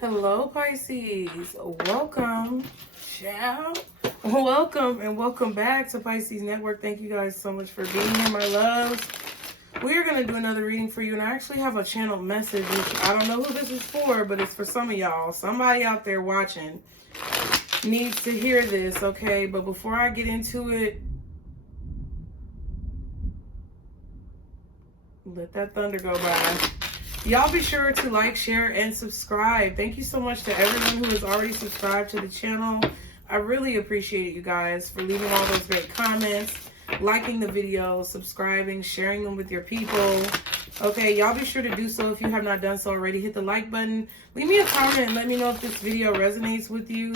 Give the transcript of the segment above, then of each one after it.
Hello, Pisces. Welcome, ciao. Welcome and welcome back to Pisces Network. Thank you guys so much for being here, my loves. We're going to do another reading for you, and I actually have a channeled message, which I don't know who this is for, but it's for some of y'all. Somebody out there watching needs to hear this, okay? But before I get into it, let that thunder go by. Y'all be sure to like, share, and subscribe. Thank you so much to everyone who has already subscribed to the channel. I really appreciate you guys for leaving all those great comments, liking the videos, subscribing, sharing them with your people. Okay, y'all be sure to do so if you have not done so already. Hit the like button. Leave me a comment and let me know if this video resonates with you.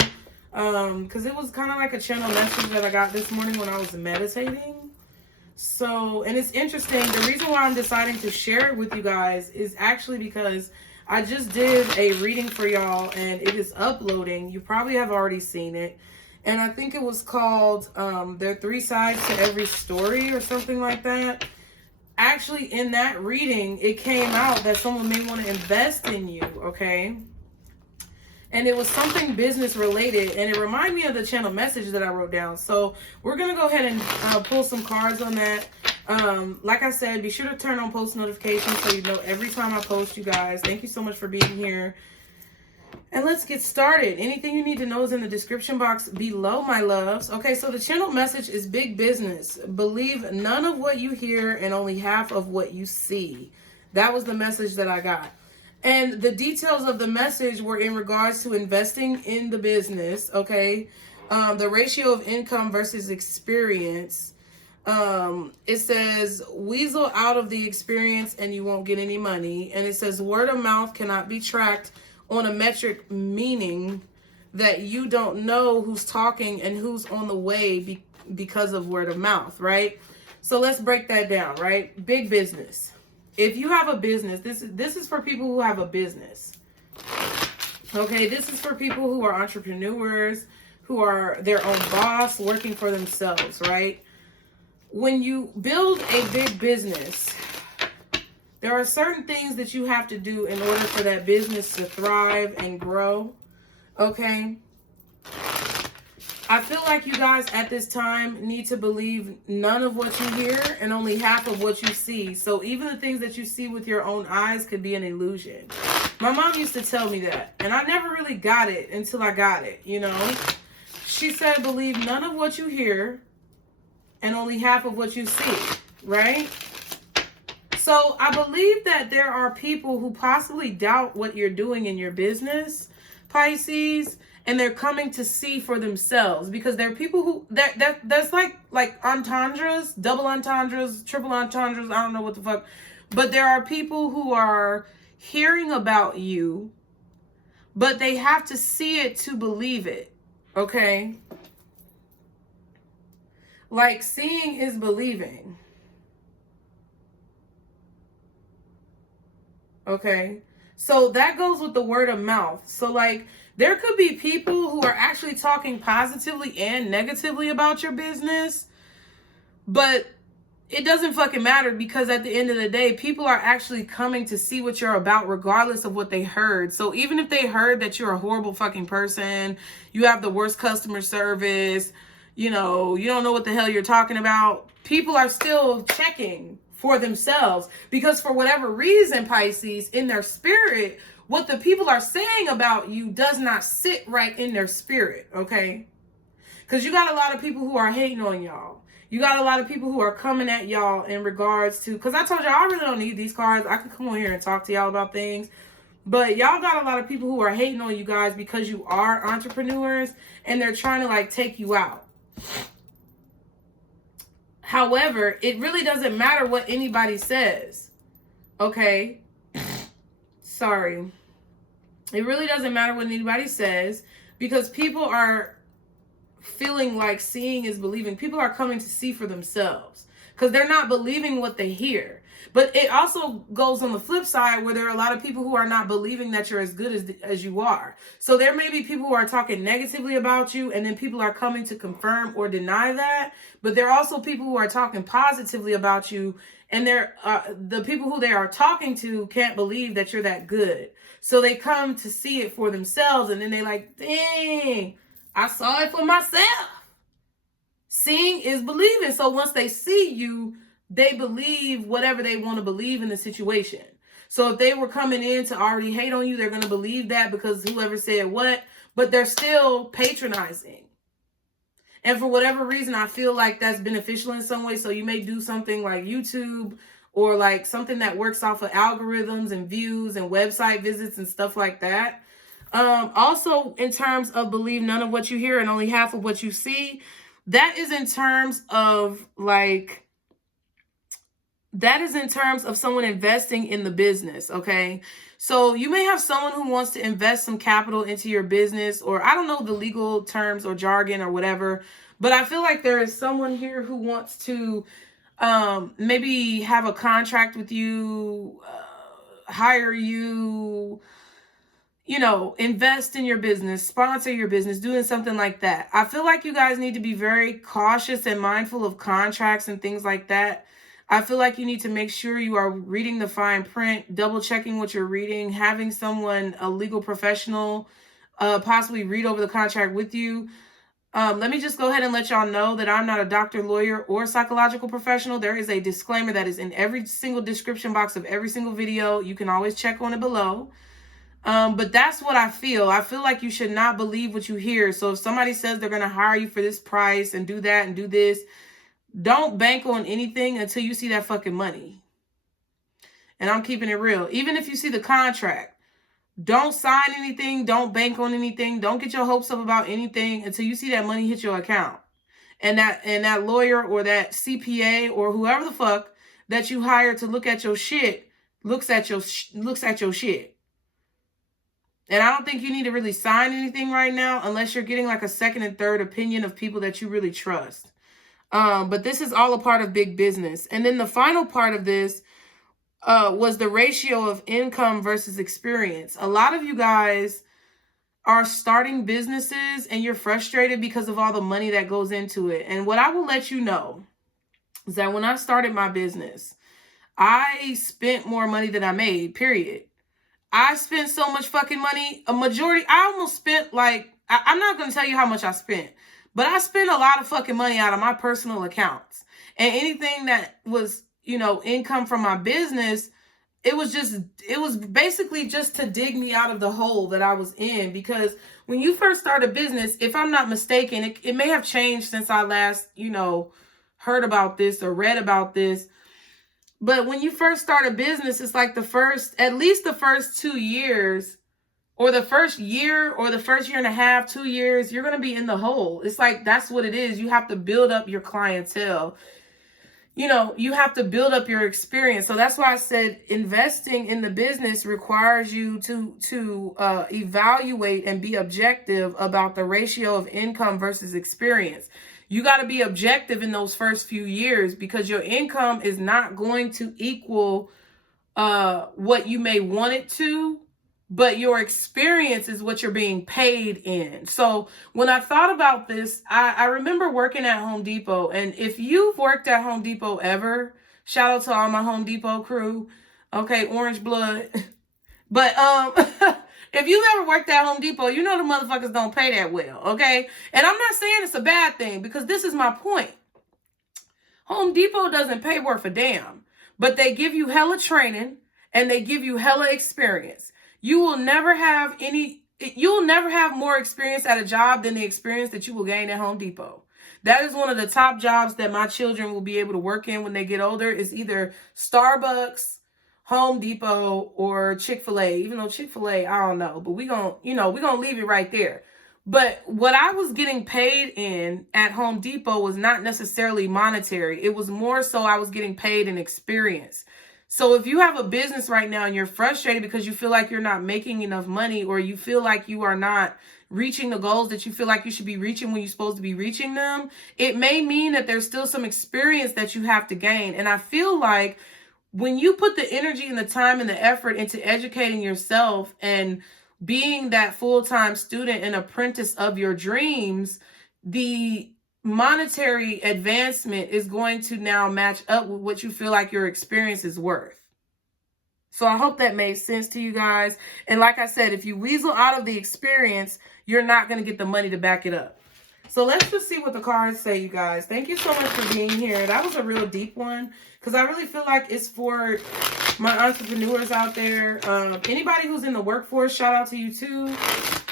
Because it was kind of like a channel message that I got this morning when I was meditating. So, and it's interesting, the reason why I'm deciding to share it with you guys is actually because I just did a reading for y'all and it is uploading. You probably have already seen it. And I think it was called, there are 3 sides to every story or something like that. Actually, in that reading, it came out that someone may want to invest in you, okay? And it was something business related, and it reminded me of the channel message that I wrote down. So we're going to go ahead and pull some cards on that. Like I said, be sure to turn on post notifications so you know every time I post, you guys. Thank you so much for being here. And let's get started. Anything you need to know is in the description box below, my loves. Okay, so the channel message is big business. Believe none of what you hear and only half of what you see. That was the message that I got. And the details of the message were in regards to investing in the business, okay? The ratio of income versus experience. It says, weasel out of the experience and you won't get any money. And it says, word of mouth cannot be tracked on a metric, meaning that you don't know who's talking and who's on the way because of word of mouth, right? So let's break that down, right? Big business. If you have a business, this is for people who have a business. Okay, this is for people who are entrepreneurs, who are their own boss, working for themselves, right? When you build a big business, there are certain things that you have to do in order for that business to thrive and grow, okay? I feel like you guys at this time need to believe none of what you hear and only half of what you see. So even the things that you see with your own eyes could be an illusion. My mom used to tell me that, and I never really got it until I got it, you know. She said, believe none of what you hear and only half of what you see, right? So I believe that there are people who possibly doubt what you're doing in your business, Pisces, and they're coming to see for themselves, because there are people who that's like entendres, double entendres, triple entendres, I don't know what the fuck. But there are people who are hearing about you, but they have to see it to believe it. Okay? Like, seeing is believing. Okay? So that goes with the word of mouth. So like, there could be people who are actually talking positively and negatively about your business, but it doesn't fucking matter, because at the end of the day, people are actually coming to see what you're about regardless of what they heard. So even if they heard that you're a horrible fucking person, you have the worst customer service, you know, you don't know what the hell you're talking about, people are still checking for themselves, because for whatever reason, Pisces, in their spirit, what the people are saying about you does not sit right in their spirit, okay? Because you got a lot of people who are hating on y'all. You got a lot of people who are coming at y'all in regards to, because I told y'all I really don't need these cards. I could come on here and talk to y'all about things. But y'all got a lot of people who are hating on you guys because you are entrepreneurs, and they're trying to like take you out. However, it really doesn't matter what anybody says, okay? Sorry. It really doesn't matter what anybody says, because people are feeling like seeing is believing. People are coming to see for themselves because they're not believing what they hear. But it also goes on the flip side where there are a lot of people who are not believing that you're as good as you are. So there may be people who are talking negatively about you, and then people are coming to confirm or deny that. But there are also people who are talking positively about you, and the people who they are talking to can't believe that you're that good. So they come to see it for themselves, and then they like, dang, I saw it for myself. Seeing is believing. So once they see you, they believe whatever they want to believe in the situation. So if they were coming in to already hate on you, they're going to believe that because whoever said what, but they're still patronizing. And for whatever reason, I feel like that's beneficial in some way. So you may do something like YouTube or like something that works off of algorithms and views and website visits and stuff like that. Also, in terms of believe none of what you hear and only half of what you see, that is in terms of someone investing in the business, okay? So you may have someone who wants to invest some capital into your business, or I don't know the legal terms or jargon or whatever, but I feel like there is someone here who wants to maybe have a contract with you, hire you, invest in your business, sponsor your business, doing something like that. I feel like you guys need to be very cautious and mindful of contracts and things like that. I feel like you need to make sure you are reading the fine print, double checking what you're reading, having someone, a legal professional, possibly read over the contract with you. Let me just go ahead and let y'all know that I'm not a doctor, lawyer, or psychological professional. There is a disclaimer that is in every single description box of every single video. You can always check on it below. But that's what I feel. I feel like you should not believe what you hear. So if somebody says they're going to hire you for this price and do that and do this, don't bank on anything until you see that fucking money. And I'm keeping it real. Even if you see the contract, don't sign anything. Don't bank on anything. Don't get your hopes up about anything until you see that money hit your account. And that lawyer or that CPA or whoever the fuck that you hired to look at your shit looks at your shit. And I don't think you need to really sign anything right now unless you're getting like a second and third opinion of people that you really trust. But this is all a part of big business. And then the final part of this was the ratio of income versus experience. A lot of you guys are starting businesses and you're frustrated because of all the money that goes into it. And what I will let you know is that when I started my business, I spent more money than I made, period. I spent so much fucking money. A majority, I almost spent like, I'm not going to tell you how much I spent, but I spent a lot of fucking money out of my personal accounts. And anything that was, income from my business, it was basically just to dig me out of the hole that I was in. Because when you first start a business, if I'm not mistaken, it may have changed since I last, heard about this or read about this. But when you first start a business, it's like at least the first 2 years, or the first year, or the first year and a half, 2 years, you're going to be in the hole. It's like, that's what it is. You have to build up your clientele. You have to build up your experience. So that's why I said investing in the business requires you to evaluate and be objective about the ratio of income versus experience. You got to be objective in those first few years because your income is not going to equal what you may want it to, but your experience is what you're being paid in. So when I thought about this, I remember working at Home Depot. And if you've worked at Home Depot ever, shout out to all my Home Depot crew. Okay, orange blood. But if you've ever worked at Home Depot, you know the motherfuckers don't pay that well, okay? And I'm not saying it's a bad thing because this is my point. Home Depot doesn't pay worth a damn, but they give you hella training and they give you hella experience. You'll never have more experience at a job than the experience that you will gain at Home Depot. That is one of the top jobs that my children will be able to work in when they get older. Is either Starbucks, Home Depot, or Chick-fil-A. Even though Chick-fil-A, I don't know, but we're gonna leave it right there. But what I was getting paid in at Home Depot was not necessarily monetary. It was more so I was getting paid in experience. So if you have a business right now and you're frustrated because you feel like you're not making enough money, or you feel like you are not reaching the goals that you feel like you should be reaching when you're supposed to be reaching them, it may mean that there's still some experience that you have to gain. And I feel like when you put the energy and the time and the effort into educating yourself and being that full-time student and apprentice of your dreams, the monetary advancement is going to now match up with what you feel like your experience is worth. So I hope that made sense to you guys. And like I said, if you weasel out of the experience, you're not going to get the money to back it up. So let's just see what the cards say, you guys. Thank you so much for being here. That was a real deep one because I really feel like it's for my entrepreneurs out there. Anybody who's in the workforce, shout out to you too.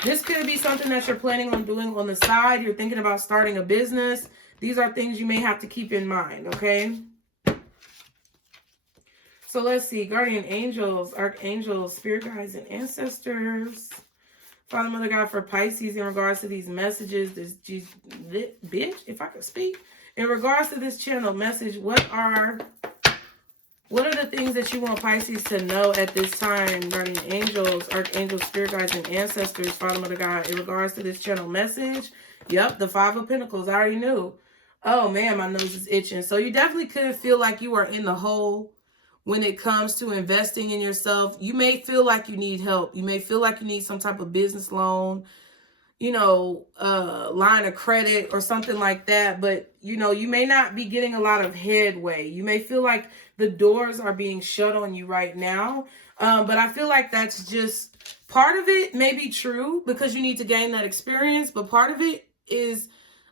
This could be something that you're planning on doing on the side. You're thinking about starting a business. These are things you may have to keep in mind, okay? So let's see. Guardian angels, archangels, spirit guides, and ancestors. Father, Mother, God, for Pisces in regards to these messages, this bitch, if I could speak, in regards to this channel message, what are the things that you want Pisces to know at this time? Guardian angels, archangels, spirit guides, and ancestors, Father, Mother, God, in regards to this channel message. Yep, the Five of Pentacles. I already knew. Oh man, my nose is itching. So you definitely could feel like you are in the hole when it comes to investing in yourself. You may feel like you need help. You may feel like you need some type of business loan, you know, line of credit or something like that. But, you know, you may not be getting a lot of headway. You may feel like the doors are being shut on you right now. But I feel like that's just part of it may be true because you need to gain that experience. But part of it is,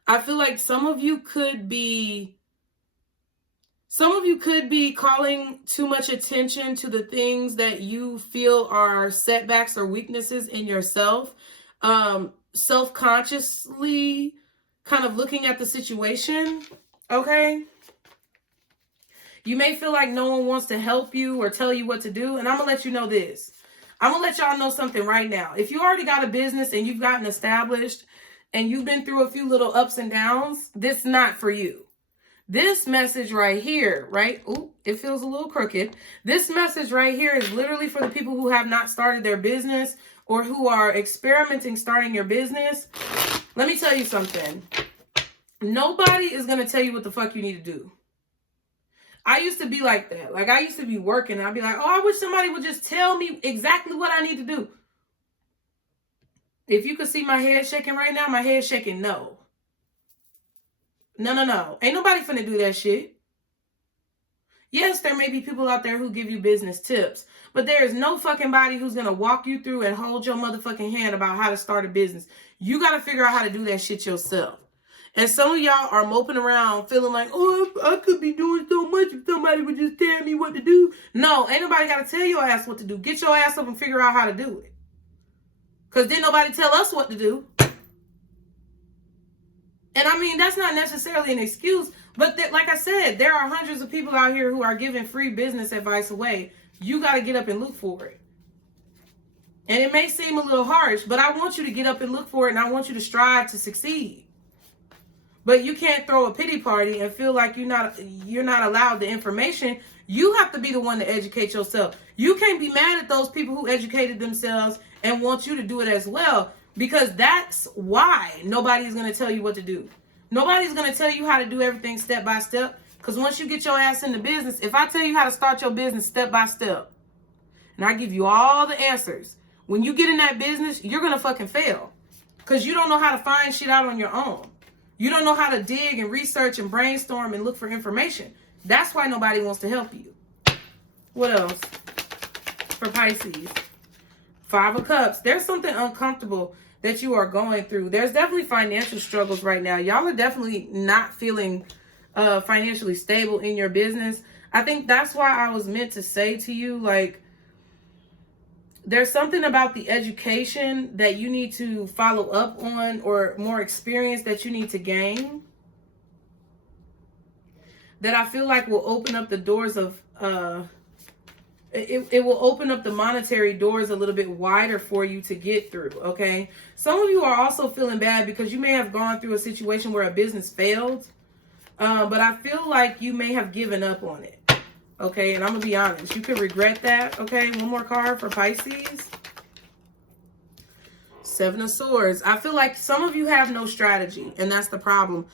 I feel like some of you could be calling too much attention to the things that you feel are setbacks or weaknesses in yourself. Self-consciously kind of looking at the situation, okay? You may feel like no one wants to help you or tell you what to do. And I'm going to let you know this. I'm going to let y'all know something right now. If you already got a business and you've gotten established and you've been through a few little ups and downs, this is not for you. This message right here, right? Ooh, it feels a little crooked. This message right here is literally for the people who have not started their business or who are experimenting starting your business. Let me tell you something. Nobody is going to tell you what the fuck you need to do. I used to be like that. Like, I used to be working and I'd be like, oh, I wish somebody would just tell me exactly what I need to do. If you could see my head shaking right now, my head's shaking no. No. Ain't nobody finna do that shit. Yes, there may be people out there who give you business tips, but there is no fucking body who's gonna walk you through and hold your motherfucking hand about how to start a business. You gotta figure out how to do that shit yourself. And some of y'all are moping around feeling like, oh, I could be doing so much if somebody would just tell me what to do. No, ain't nobody gotta tell your ass what to do. Get your ass up and figure out how to do it. Because didn't nobody tell us what to do. And I mean, that's not necessarily an excuse, but like I said, there are hundreds of people out here who are giving free business advice away. You got to get up and look for it. And it may seem a little harsh, but I want you to get up and look for it, and I want you to strive to succeed. But you can't throw a pity party and feel like you're not allowed the information. You have to be the one to educate yourself. You can't be mad at those people who educated themselves and want you to do it as well. Because that's why nobody's going to tell you what to do. Nobody's going to tell you how to do everything step by step. Because once you get your ass in the business, if I tell you how to start your business step by step, and I give you all the answers, when you get in that business, you're going to fucking fail. Because you don't know how to find shit out on your own. You don't know how to dig and research and brainstorm and look for information. That's why nobody wants to help you. What else for Pisces? Five of Cups. There's something uncomfortable that you are going through. There's definitely financial struggles right now. Y'all are definitely not feeling financially stable in your business. I think that's why I was meant to say to you, like, there's something about the education that you need to follow up on or more experience that you need to gain that I feel like will open up the doors of it will open up the monetary doors a little bit wider for you to get through, okay? Some of you are also feeling bad because you may have gone through a situation where a business failed, but I feel like you may have given up on it, okay? And I'm going to be honest. You could regret that, okay? One more card for Pisces. Seven of Swords. I feel like some of you have no strategy, and that's the problem.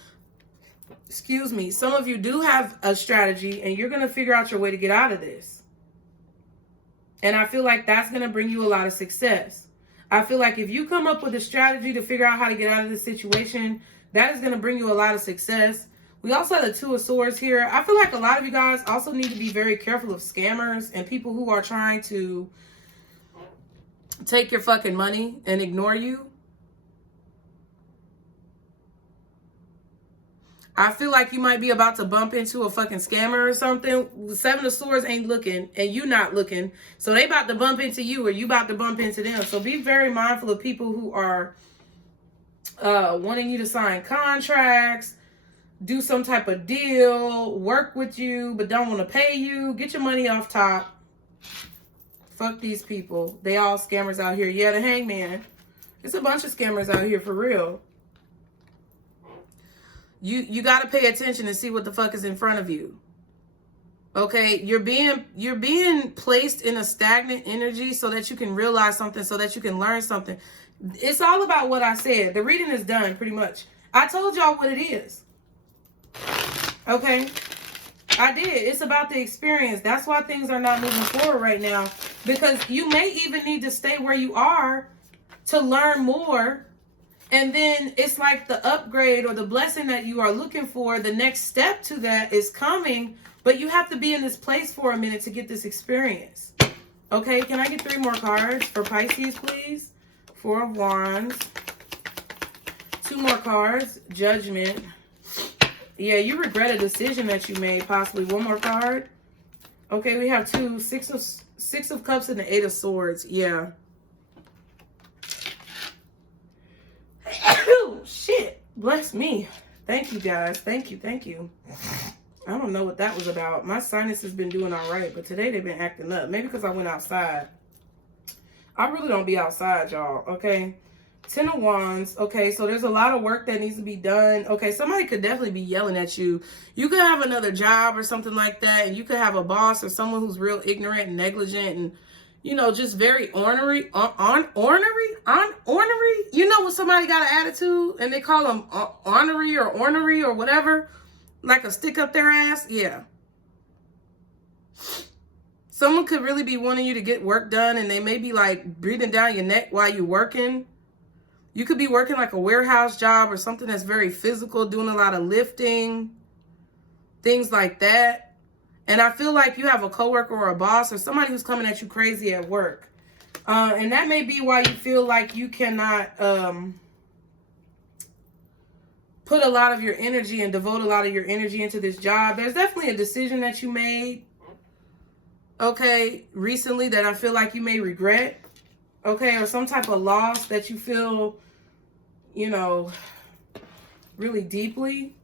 excuse me, some of you do have a strategy and you're going to figure out your way to get out of this. And I feel like that's going to bring you a lot of success. I feel like if you come up with a strategy to figure out how to get out of this situation, that is going to bring you a lot of success. We also have the Two of Swords here. I feel like a lot of you guys also need to be very careful of scammers and people who are trying to take your fucking money and ignore you. I feel like you might be about to bump into a fucking scammer or something. The Seven of Swords ain't looking and you not looking. So they about to bump into you or you about to bump into them. So be very mindful of people who are wanting you to sign contracts, do some type of deal, work with you, but don't want to pay you. Get your money off top. Fuck these people. They all scammers out here. Yeah, the Hangman. There's a bunch of scammers out here for real. You got to pay attention and see what the fuck is in front of you. Okay, you're being placed in a stagnant energy so that you can realize something, so that you can learn something. It's all about what I said. The reading is done pretty much. I told y'all what it is. Okay, I did. It's about the experience. That's why things are not moving forward right now, because you may even need to stay where you are to learn more. And then it's like the upgrade or the blessing that you are looking for. The next step to that is coming, but you have to be in this place for a minute to get this experience. Okay, can I get 3 more cards for Pisces, please? 4 of Wands. 2 more cards. Judgment. Yeah, you regret a decision that you made, possibly. 1 more card. Okay, we have 2. 6 of Cups and the 8 of Swords. Yeah. Shit, bless me. Thank you, guys. Thank you. I don't know what that was about. My sinus has been doing all right, but today they've been acting up. Maybe because I went outside. I really don't be outside, y'all. Okay, 10 of Wands. Okay, so there's a lot of work that needs to be done. Okay, somebody could definitely be yelling at you. You could have another job or something like that, and you could have a boss or someone who's real ignorant and negligent and, you know, just very ornery. Ornery. You know when somebody got an attitude and they call them ornery or whatever, like a stick up their ass. Yeah. Someone could really be wanting you to get work done and they may be like breathing down your neck while you're working. You could be working like a warehouse job or something that's very physical, doing a lot of lifting, things like that. And I feel like you have a coworker or a boss or somebody who's coming at you crazy at work. And that may be why you feel like you cannot put a lot of your energy and devote a lot of your energy into this job. There's definitely a decision that you made, okay, recently that I feel like you may regret, okay, or some type of loss that you feel, you know, really deeply.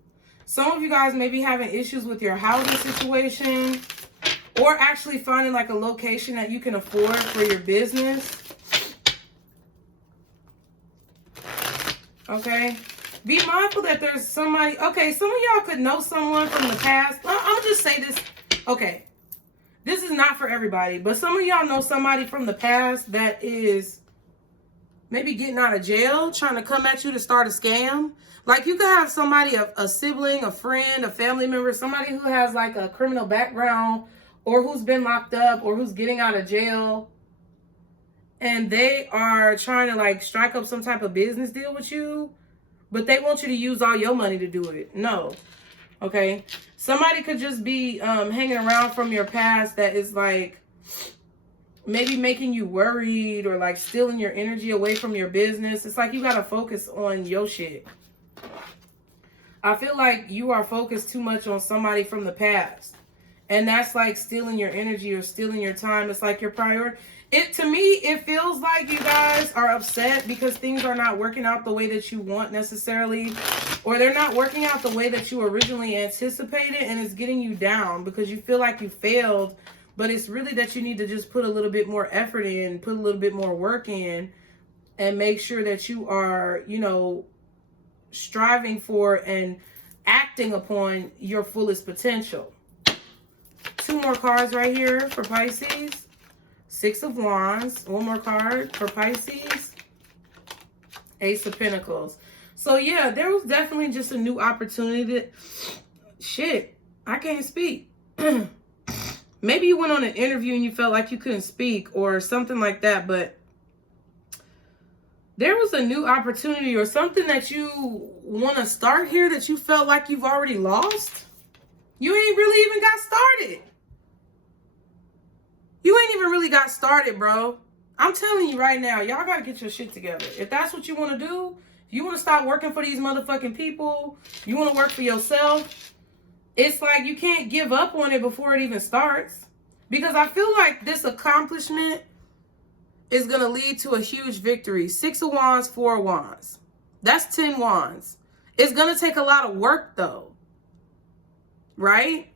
Some of you guys may be having issues with your housing situation or actually finding like a location that you can afford for your business. Okay. Be mindful that there's somebody. Okay, some of y'all could know someone from the past. I'll just say this. Okay. This is not for everybody, but some of y'all know somebody from the past that is maybe getting out of jail, trying to come at you to start a scam. Like you could have somebody, a sibling, a friend, a family member, somebody who has like a criminal background or who's been locked up or who's getting out of jail. And they are trying to like strike up some type of business deal with you, but they want you to use all your money to do it. No. Okay. Somebody could just be hanging around from your past that is like maybe making you worried or like stealing your energy away from your business. It's like you got to focus on your shit. I feel like you are focused too much on somebody from the past. And that's like stealing your energy or stealing your time. It's like your priority. To me, it feels like you guys are upset because things are not working out the way that you want necessarily. Or they're not working out the way that you originally anticipated. And it's getting you down because you feel like you failed. But it's really that you need to just put a little bit more effort in, put a little bit more work in. And make sure that you are, you know, striving for and acting upon your fullest potential. 2 more cards right here for Pisces. 6 of Wands. 1 more card for Pisces. Ace of Pentacles. So yeah, there was definitely just a new opportunity shit, I can't speak. Maybe you went on an interview and you felt like you couldn't speak or something like that, but there was a new opportunity or something that you want to start here that you felt like you've already lost. You ain't really even got started. You ain't even really got started, bro. I'm telling you right now, y'all got to get your shit together. If that's what you want to do, if you want to stop working for these motherfucking people, you want to work for yourself, it's like you can't give up on it before it even starts. Because I feel like this accomplishment is going to lead to a huge victory. 6 of Wands, 4 of Wands. That's 10 Wands. It's going to take a lot of work, though. Right?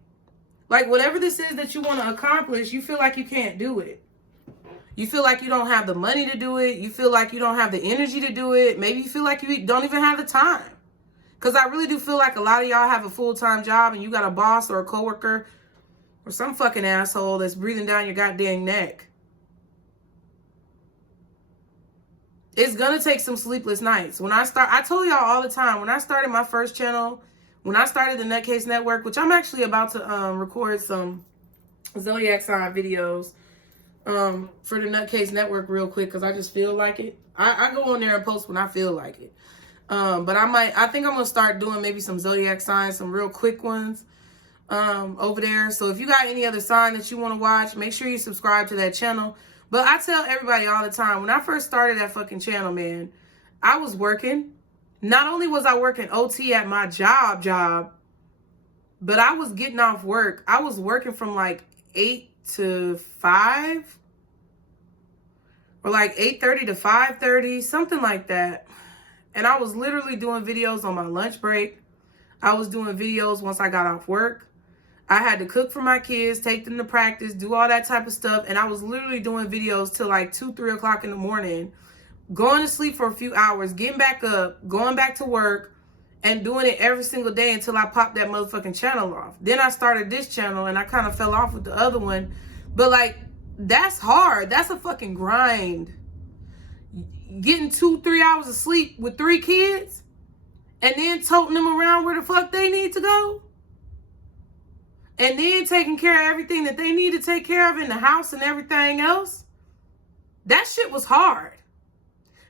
Like, whatever this is that you want to accomplish, you feel like you can't do it. You feel like you don't have the money to do it. You feel like you don't have the energy to do it. Maybe you feel like you don't even have the time. Because I really do feel like a lot of y'all have a full-time job and you got a boss or a coworker or some fucking asshole that's breathing down your goddamn neck. It's going to take some sleepless nights. I told y'all all the time, when I started my first channel, when I started the NutCase Network, which I'm actually about to record some zodiac sign videos for the NutCase Network real quick because I just feel like it. I go on there and post when I feel like it. But I think I'm going to start doing maybe some zodiac signs, some real quick ones over there. So if you got any other sign that you want to watch, make sure you subscribe to that channel. But I tell everybody all the time, when I first started that fucking channel, man, I was working. Not only was I working OT at my job, but I was getting off work. I was working from like 8 to 5 or like 8:30 to 5:30, something like that. And I was literally doing videos on my lunch break. I was doing videos once I got off work. I had to cook for my kids, take them to practice, do all that type of stuff. And I was literally doing videos till like 2, 3 o'clock in the morning, going to sleep for a few hours, getting back up, going back to work, and doing it every single day until I popped that motherfucking channel off. Then I started this channel and I kind of fell off with the other one. But like, that's hard. That's a fucking grind. Getting 2, 3 hours of sleep with 3 kids and then toting them around where the fuck they need to go. And then taking care of everything that they need to take care of in the house and everything else. That shit was hard.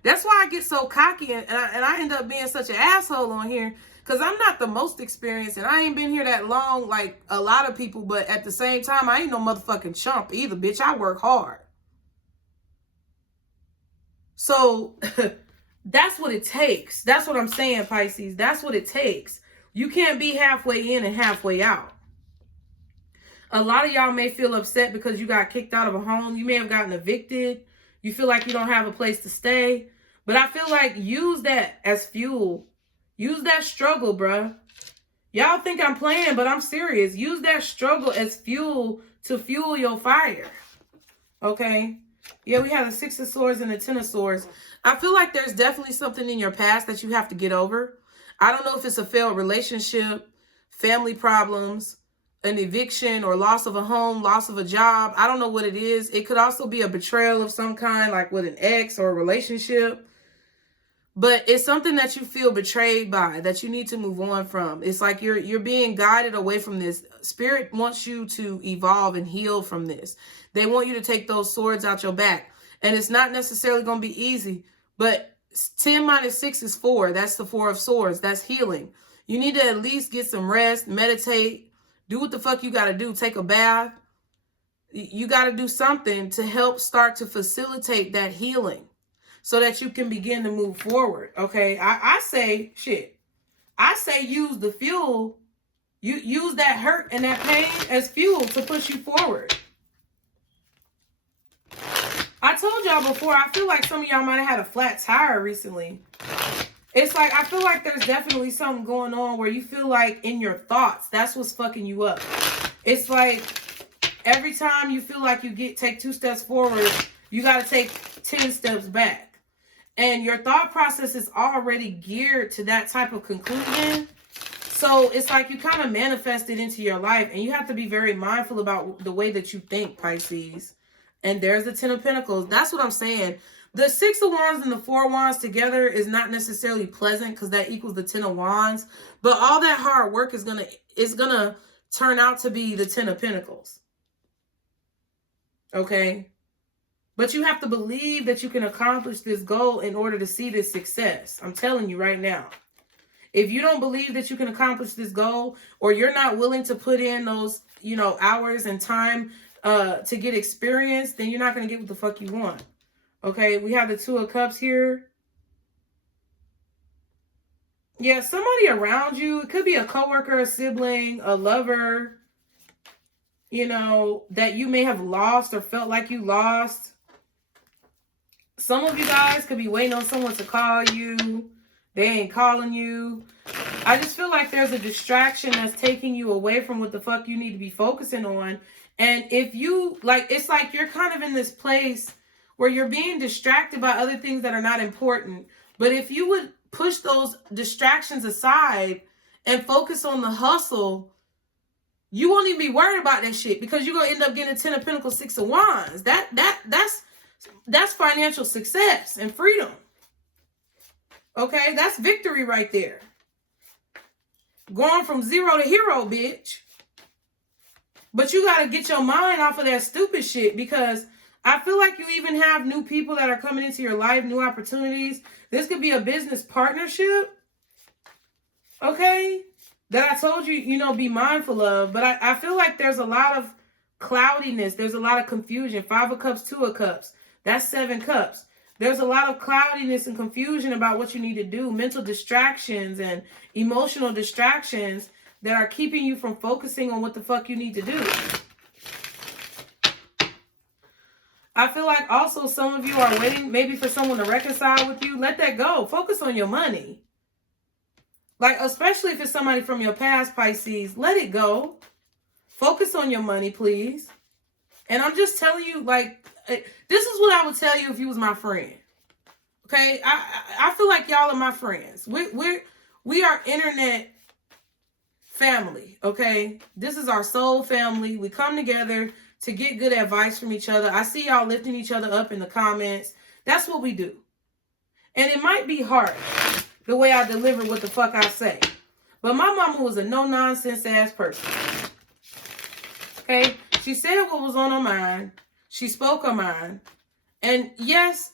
That's why I get so cocky and I end up being such an asshole on here. Because I'm not the most experienced and I ain't been here that long like a lot of people. But at the same time, I ain't no motherfucking chump either, bitch. I work hard. So that's what it takes. That's what I'm saying, Pisces. That's what it takes. You can't be halfway in and halfway out. A lot of y'all may feel upset because you got kicked out of a home. You may have gotten evicted. You feel like you don't have a place to stay. But I feel like use that as fuel. Use that struggle, bruh. Y'all think I'm playing, but I'm serious. Use that struggle as fuel to fuel your fire. Okay? Yeah, we have the 6 of Swords and the 10 of Swords. I feel like there's definitely something in your past that you have to get over. I don't know if it's a failed relationship, family problems, an eviction or loss of a home, loss of a job. I don't know what it is. It could also be a betrayal of some kind, like with an ex or a relationship. But it's something that you feel betrayed by, that you need to move on from. It's like you're being guided away from this. Spirit wants you to evolve and heal from this. They want you to take those swords out your back. And it's not necessarily going to be easy. But 10 minus 6 is 4. That's the 4 of Swords. That's healing. You need to at least get some rest, meditate, do what the fuck you got to do. Take a bath. You got to do something to help start to facilitate that healing so that you can begin to move forward. Okay. I say, shit. I say use the fuel. You use that hurt and that pain as fuel to push you forward. I told y'all before, I feel like some of y'all might have had a flat tire recently. It's like, I feel like there's definitely something going on where you feel like in your thoughts, that's what's fucking you up. It's like every time you feel like you take 2 steps forward, you got to take 10 steps back. And your thought process is already geared to that type of conclusion. So it's like you kind of manifest it into your life and you have to be very mindful about the way that you think, Pisces. And there's the 10 of Pentacles. That's what I'm saying. The Six of Wands and the Four of Wands together is not necessarily pleasant because that equals the Ten of Wands. But all that hard work is gonna turn out to be the Ten of Pentacles. Okay? But you have to believe that you can accomplish this goal in order to see this success. I'm telling you right now. If you don't believe that you can accomplish this goal, or you're not willing to put in those, you know, hours and time to get experience, then you're not going to get what the fuck you want. Okay, we have the Two of Cups here. Yeah, somebody around you. It could be a coworker, a sibling, a lover, you know, that you may have lost or felt like you lost. Some of you guys could be waiting on someone to call you. They ain't calling you. I just feel like there's a distraction that's taking you away from what the fuck you need to be focusing on. And if you, like, it's like you're kind of in this place where you're being distracted by other things that are not important. But if you would push those distractions aside and focus on the hustle, you won't even be worried about that shit, because you're going to end up getting a Ten of Pentacles, Six of Wands. That's financial success and freedom. Okay, that's victory right there. Going from zero to hero, bitch. But you got to get your mind off of that stupid shit, because I feel like you even have new people that are coming into your life, new opportunities. This could be a business partnership, okay, that I told you, you know, be mindful of. But I feel like there's a lot of cloudiness. There's a lot of confusion. Five of Cups, Two of Cups. That's Seven Cups. There's a lot of cloudiness and confusion about what you need to do. Mental distractions and emotional distractions that are keeping you from focusing on what the fuck you need to do. I feel like also some of you are waiting maybe for someone to reconcile with you. Let that go. Focus on your money. Like, especially if it's somebody from your past, Pisces, let it go. Focus on your money, please. And I'm just telling you, like, this is what I would tell you if you was my friend. Okay? I feel like y'all are my friends. We are internet family, okay? This is our soul family. We come together to get good advice from each other. I see y'all lifting each other up in the comments. That's what we do. And it might be hard, the way I deliver what the fuck I say. But my mama was a no-nonsense ass person. Okay? She said what was on her mind. She spoke her mind. And yes,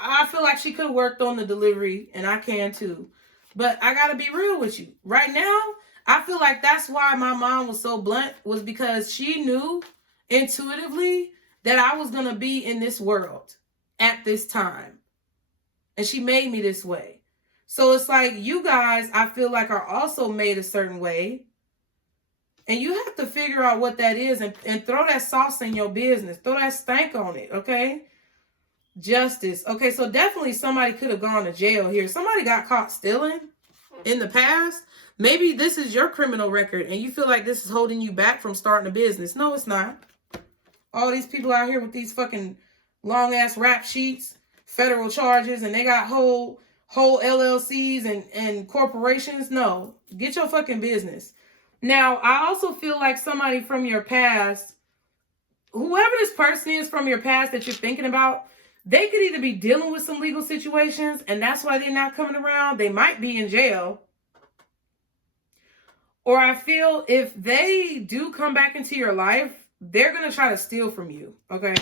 I feel like she could have worked on the delivery, and I can too. But I got to be real with you. Right now, I feel like that's why my mom was so blunt, was because she knew intuitively that I was going to be in this world at this time. And she made me this way. So it's like you guys, I feel like, are also made a certain way. And you have to figure out what that is and throw that sauce in your business. Throw that stank on it, okay? Justice. Okay, so definitely somebody could have gone to jail here. Somebody got caught stealing in the past. Maybe this is your criminal record and you feel like this is holding you back from starting a business. No, it's not. All these people out here with these fucking long-ass rap sheets, federal charges, and they got whole LLCs and corporations. No, get your fucking business. Now, I also feel like somebody from your past, whoever this person is from your past that you're thinking about, they could either be dealing with some legal situations and that's why they're not coming around. They might be in jail. Or I feel if they do come back into your life, they're going to try to steal from you, okay?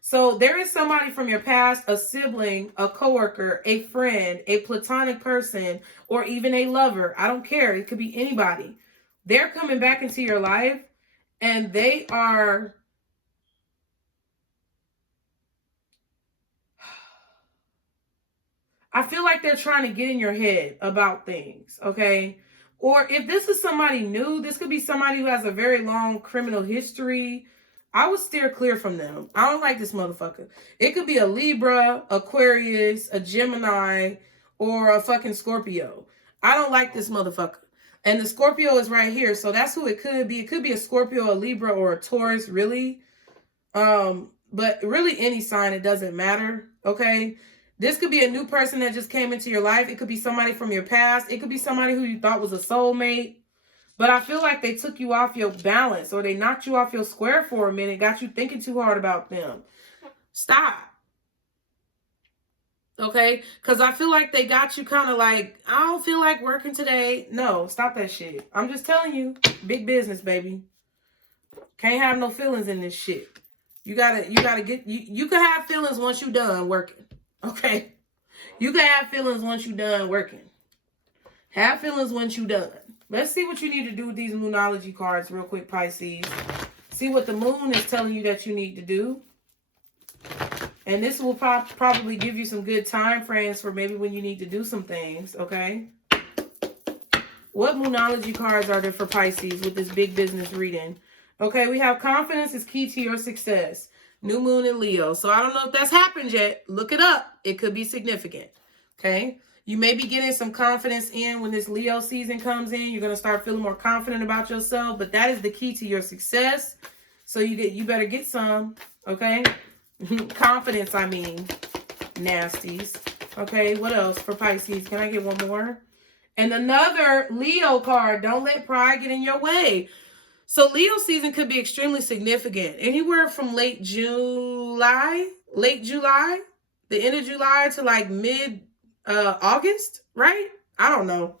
So there is somebody from your past, a sibling, a coworker, a friend, a platonic person, or even a lover. I don't care. It could be anybody. They're coming back into your life and they are... I feel like they're trying to get in your head about things, okay? Or if this is somebody new, this could be somebody who has a very long criminal history. I would steer clear from them. I don't like this motherfucker. It could be a Libra, Aquarius, a Gemini, or a fucking Scorpio. I don't like this motherfucker. And the Scorpio is right here. So that's who it could be. It could be a Scorpio, a Libra, or a Taurus, really. But really any sign, it doesn't matter, okay? This could be a new person that just came into your life. It could be somebody from your past. It could be somebody who you thought was a soulmate. But I feel like they took you off your balance or they knocked you off your square for a minute, got you thinking too hard about them. Stop. Okay? Because I feel like they got you kind of like, I don't feel like working today. No, stop that shit. I'm just telling you, big business, baby. Can't have no feelings in this shit. You gotta get, you can have feelings once you done working. Okay? You can have feelings once you done working. Have feelings once you done. Let's see what you need to do with these Moonology cards real quick, Pisces. See what the moon is telling you that you need to do. And this will probably give you some good time frames for maybe when you need to do some things, okay? What Moonology cards are there for Pisces with this big business reading? Okay, we have confidence is key to your success. New moon in Leo. So I don't know if that's happened yet. Look it up. It could be significant, okay? You may be getting some confidence in when this Leo season comes in. You're going to start feeling more confident about yourself, but that is the key to your success. So you better get some, okay? Confidence, I mean. Nasties. Okay, what else for Pisces? Can I get one more? And another Leo card. Don't let pride get in your way. So Leo season could be extremely significant. Anywhere from late July, the end of July to like mid August, right? I don't know.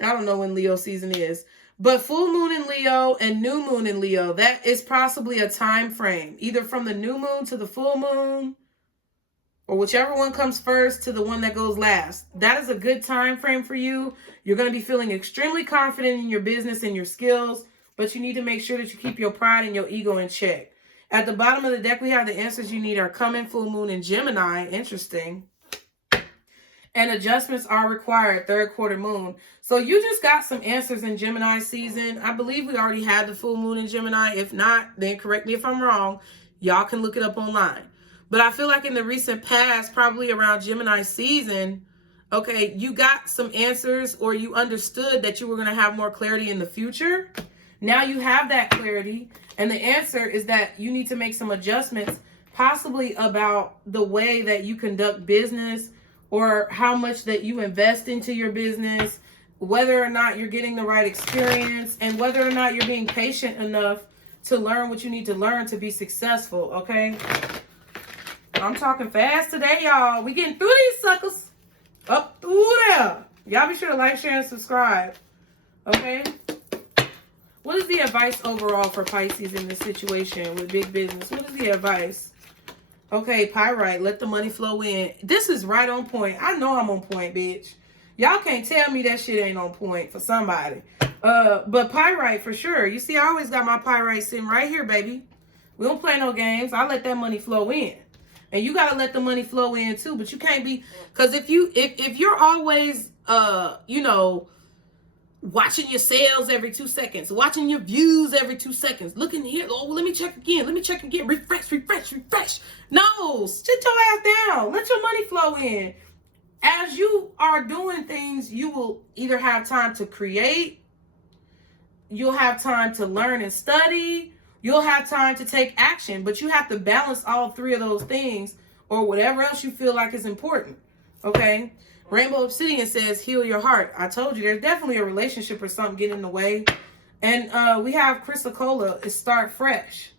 I don't know when Leo season is. But full moon in Leo and new moon in Leo, that is possibly a time frame. Either from the new moon to the full moon, or whichever one comes first to the one that goes last. That is a good time frame for you. You're going to be feeling extremely confident in your business and your skills, but you need to make sure that you keep your pride and your ego in check. At the bottom of the deck, we have the answers you need are coming full moon in Gemini. Interesting. And adjustments are required, third quarter moon. So you just got some answers in Gemini season. I believe we already had the full moon in Gemini. If not, then correct me if I'm wrong. Y'all can look it up online. But I feel like in the recent past, probably around Gemini season, okay, you got some answers or you understood that you were going to have more clarity in the future. Now you have that clarity. And the answer is that you need to make some adjustments, possibly about the way that you conduct business, or how much that you invest into your business, whether or not you're getting the right experience, and whether or not you're being patient enough to learn what you need to learn to be successful, okay? I'm talking fast today, y'all. We getting through these suckers. Up through there. Y'all be sure to like, share, and subscribe, okay? What is the advice overall for Pisces in this situation with big business? What is the advice? Okay, Pyrite, let the money flow in. This is right on point. I know I'm on point, bitch. Y'all can't tell me that shit ain't on point for somebody. But Pyrite for sure. You see, I always got my Pyrite sitting right here, baby. We don't play no games. I let that money flow in. And you gotta let the money flow in too. But you can't be, because if you're always you know, watching your sales every 2 seconds, watching your views every 2 seconds, looking here, oh, let me check again, refresh. No, sit your ass down. Let your money flow in. As you are doing things, you will either have time to create, you'll have time to learn and study, you'll have time to take action, but you have to balance all three of those things or whatever else you feel like is important, okay? Rainbow Obsidian says, heal your heart. I told you, there's definitely a relationship or something getting in the way. And we have Chrysocola, is start fresh.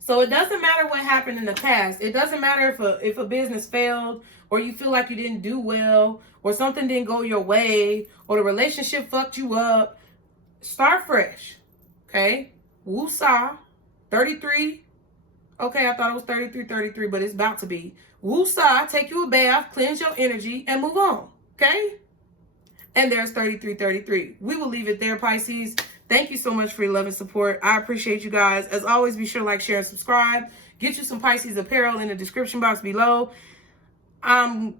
So it doesn't matter what happened in the past. It doesn't matter if a business failed, or you feel like you didn't do well, or something didn't go your way, or the relationship fucked you up. Start fresh, okay? Woosah, 33. Okay, I thought it was 33, but it's about to be. Woosah, take you a bath, cleanse your energy, and move on, okay? And there's 33. We will leave it there, Pisces. Thank you so much for your love and support. I appreciate you guys. As always, be sure to like, share, and subscribe. Get you some Pisces apparel in the description box below. I'm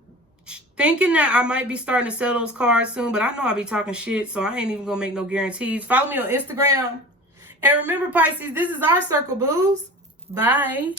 thinking that I might be starting to sell those cards soon, but I know I'll be talking shit, so I ain't even gonna make no guarantees. Follow me on Instagram. And remember, Pisces, this is our circle, boos. Bye.